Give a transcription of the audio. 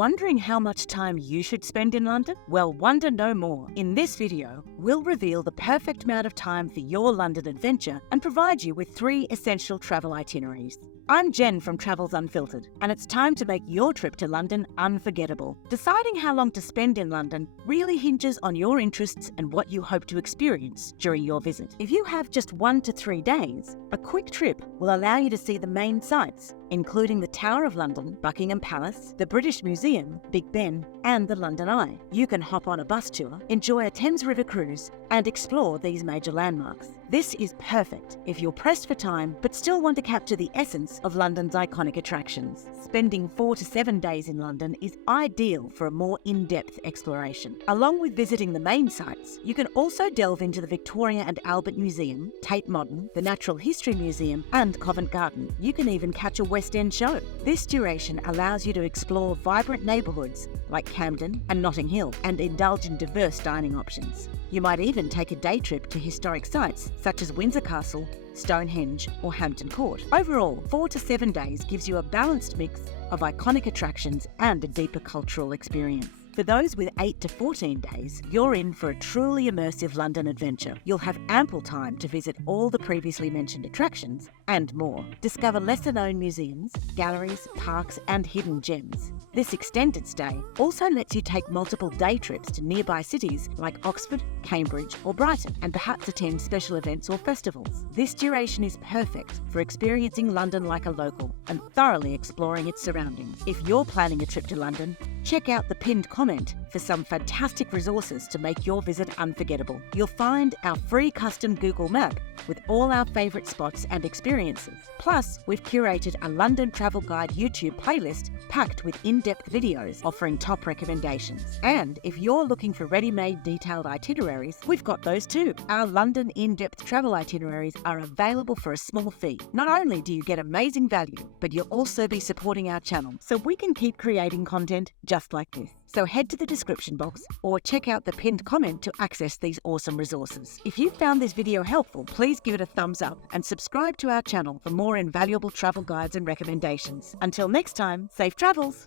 Wondering how much time you should spend in London? Well, wonder no more. In this video, we'll reveal the perfect amount of time for your London adventure and provide you with 3 essential travel itineraries. I'm Jen from Travels Unfiltered, and it's time to make your trip to London unforgettable. Deciding how long to spend in London really hinges on your interests and what you hope to experience during your visit. If you have just 1 to 3 days, a quick trip will allow you to see the main sites, including the Tower of London, Buckingham Palace, the British Museum, Big Ben, and the London Eye. You can hop on a bus tour, enjoy a Thames River cruise, and explore these major landmarks. This is perfect if you're pressed for time but still want to capture the essence of London's iconic attractions. Spending 4 to 7 days in London is ideal for a more in-depth exploration. Along with visiting the main sites, you can also delve into the Victoria and Albert Museum, Tate Modern, the Natural History Museum, and Covent Garden. You can even catch a West End show. This duration allows you to explore vibrant neighbourhoods like Camden and Notting Hill and indulge in diverse dining options. You might even take a day trip to historic sites such as Windsor Castle, Stonehenge, or Hampton Court. Overall, 4 to 7 days gives you a balanced mix of iconic attractions and a deeper cultural experience. For those with 8 to 14 days, you're in for a truly immersive London adventure. You'll have ample time to visit all the previously mentioned attractions and more. Discover lesser-known museums, galleries, parks, and hidden gems. This extended stay also lets you take multiple day trips to nearby cities like Oxford, Cambridge, or Brighton, and perhaps attend special events or festivals. This duration is perfect for experiencing London like a local and thoroughly exploring its surroundings. If you're planning a trip to London, check out the pinned comment for some fantastic resources to make your visit unforgettable. You'll find our free custom Google map with all our favourite spots and experiences. Plus, we've curated a London Travel Guide YouTube playlist packed with in-depth videos offering top recommendations. And if you're looking for ready-made detailed itineraries, we've got those too. Our London in-depth travel itineraries are available for a small fee. Not only do you get amazing value, but you'll also be supporting our channel so we can keep creating content just like this. So head to the description box or check out the pinned comment to access these awesome resources. If you found this video helpful, please give it a thumbs up and subscribe to our channel for more invaluable travel guides and recommendations. Until next time, safe travels!